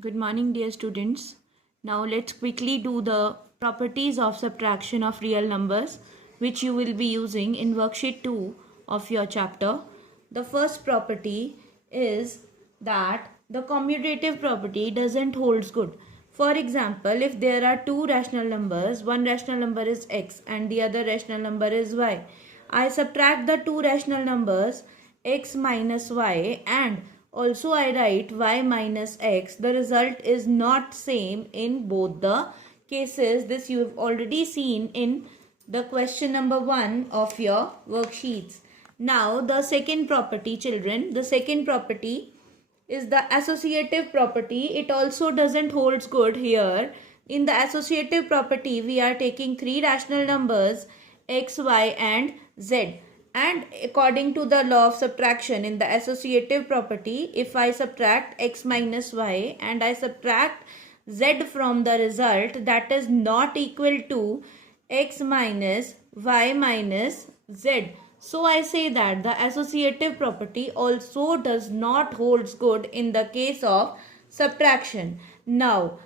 Good morning, dear students. Now let's quickly do the properties of subtraction of real numbers, which you will be using in worksheet 2 of your chapter. The first property is that the commutative property doesn't hold good. For example, if there are two rational numbers, one rational number is x and the other rational number is y. I subtract the two rational numbers x minus y and also I write y minus x. The result is not same in both the cases. This you have already seen in the question number 1 of your worksheets. Now the second property, children, the second property is the associative property. It also doesn't holds good here. In the associative property, we are taking three rational numbers x, y and z. And according to the law of subtraction in the associative property, if I subtract x minus y and I subtract z from the result, that is not equal to x minus y minus z. So I say that the associative property also does not holds good in the case of subtraction. Now,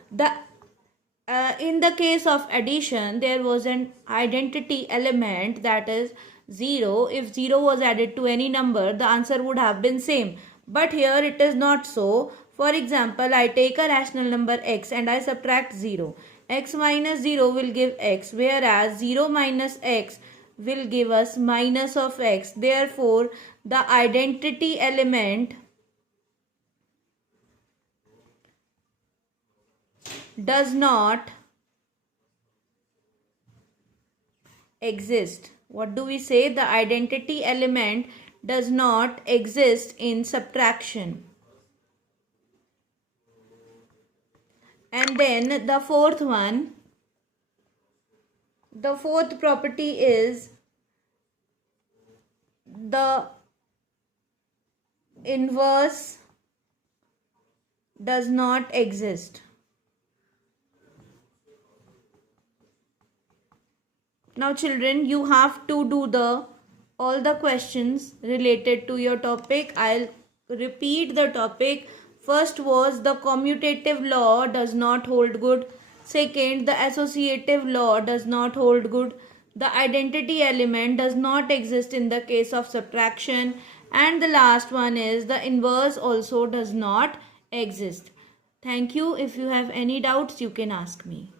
in the case of addition, there was an identity element, that is 0. If 0 was added to any number, the answer would have been same. But here it is not so. For example, I take a rational number x and I subtract 0. X minus 0 will give x, whereas 0 minus x will give us minus of x. Therefore, the identity element does not exist. What do we say? The identity element does not exist in subtraction. And then the fourth one, the fourth property is the inverse does not exist. Now children, you have to do all the questions related to your topic. I'll repeat the topic. First was the commutative law does not hold good. Second, the associative law does not hold good. The identity element does not exist in the case of subtraction. And the last one is the inverse also does not exist. Thank you. If you have any doubts, you can ask me.